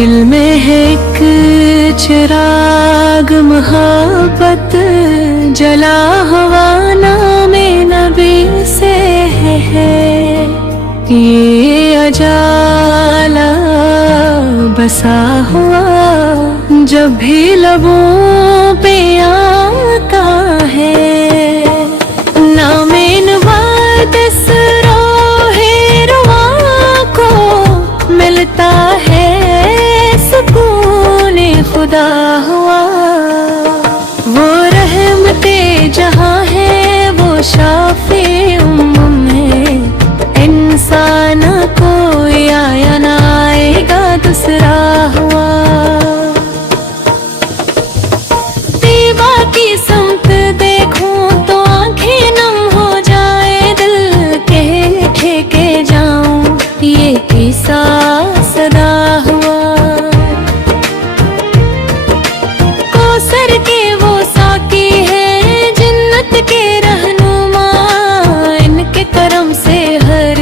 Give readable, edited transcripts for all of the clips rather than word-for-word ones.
दिल में है एक चिराग मोहब्बत जला हुआ नामे नबी से है। ये अजाला बसा हुआ जब भी लबों पे आता है। नामे नवादिस रोहे रुआ को मिलता है सुकून खुदा हुआ। वो रहमते जहाँ है वो शाफी उम्म में, इंसान कोई आया ना आएगा दूसरा हुआ। तीबा की समत देखूं तो आंखें नम हो जाए, दिल कह ठेके जाऊं ये किस्सा सदा हुआ। कौसर के वो साकी है जन्नत के रहनुमा, इनके करम से हर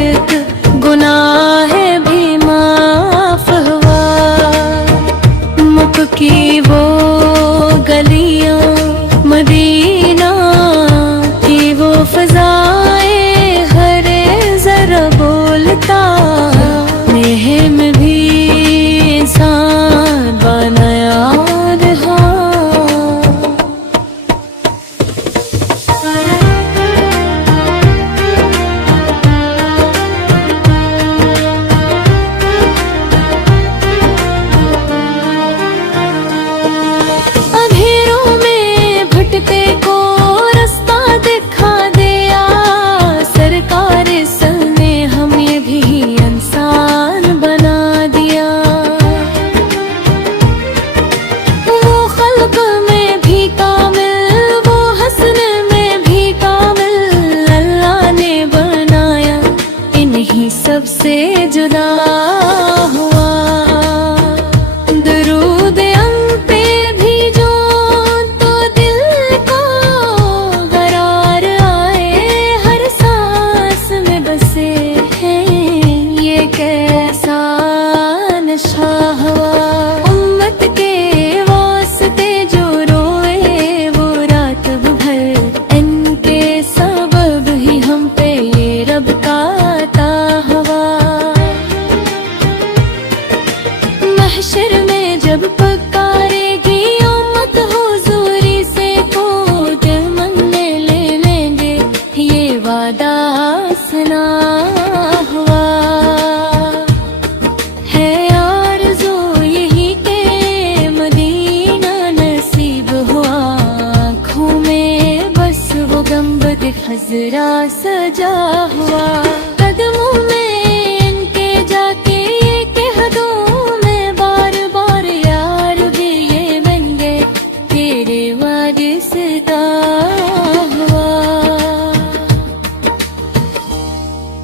गुनाह भी माफ हुआ। मुख की वो गलियां मदीना की वो फजाए हर जरा बोलता नेह में भी इंसान बनाया रहा। अंधेरों में भटके को रास्ता दिखा दिया सरकार ने, हमें भी इंसान बना दिया। वो खल्क में भी कामिल, वो हसन में भी कामिल, अल्लाह ने बनाया इन्हीं सबसे जुदा हुआ। दरूद अंग पे भी जो तो दिल को करार आए, हर सांस में बसे हैं ये कैसा नशा हुआ। उम्मत के वास्ते जो रोए वो रात भर, इनके सबब ही हम पे ये रब का अता हुआ। महशर में जब पुकारेगी उम्मत हुजूरी से, को दिल मंगने ले लेंगे ये वादा सुना हुआ। है आरज़ू यही के मदीना नसीब हुआ, आँखों में बस वो गंबद खजरा सजा हुआ।